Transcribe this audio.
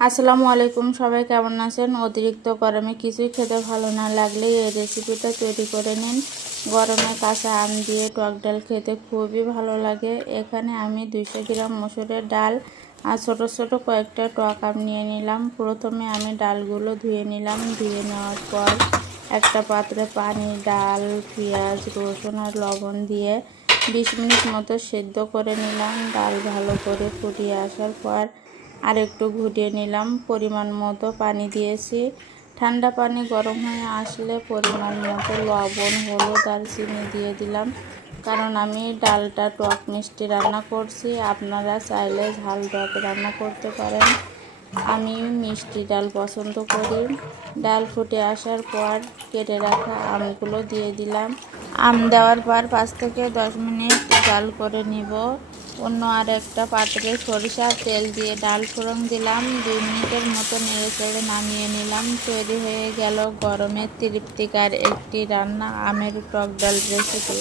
আসসালামু আলাইকুম, সবাই কেমন আছেন? অতিরিক্ত গরমে কিছুই খেতে ভালো না লাগলে এই রেসিপিটা তৈরি করে নিন। গরমে কাঁচা আম দিয়ে টক ডাল খেতে খুবই ভালো লাগে। এখানে আমি 200 গ্রাম মসুরের ডাল আর ছোট ছোট কয়েকটা টক আম নিয়ে নিলাম। প্রথমে আমি ডালগুলো ধুয়ে নিলাম। ধুয়ে নেওয়ার পর একটা পাত্রে পানি, ডাল, পেঁয়াজ, রসুন আর লবণ দিয়ে 20 মিনিট মতো সেদ্ধ করে নিলাম। ডাল ভালো করে ফুটিয়ে আসার পর আর একটু ঘুটিয়ে নিলাম। পরিমাণ মতো পানি দিয়েছি। ঠান্ডা পানি গরম হয়ে আসলে পরিমাণ মতো লবণ, হলুদ আর চিনি দিয়ে দিলাম, কারণ আমি ডালটা টক মিষ্টি রান্না করছি। আপনারা চাইলে ঝাল টক রান্না করতে পারেন। আমি মিষ্টি ডাল পছন্দ করি। ডাল ফুটে আসার পর কেটে রাখা আমগুলো দিয়ে দিলাম। আম দেওয়ার পর 5 থেকে 10 মিনিট জাল করে নিব। অন্য আর একটা পাত্রে সরিষার তেল দিয়ে ডাল ফোড়ন দিলাম। 2 মিনিটের মতো নেড়ে চেড়ে নামিয়ে নিলাম। তৈরি হয়ে গেল গরমের তৃপ্তিকর একটি রান্না, আমের টক ডাল রেসিপি।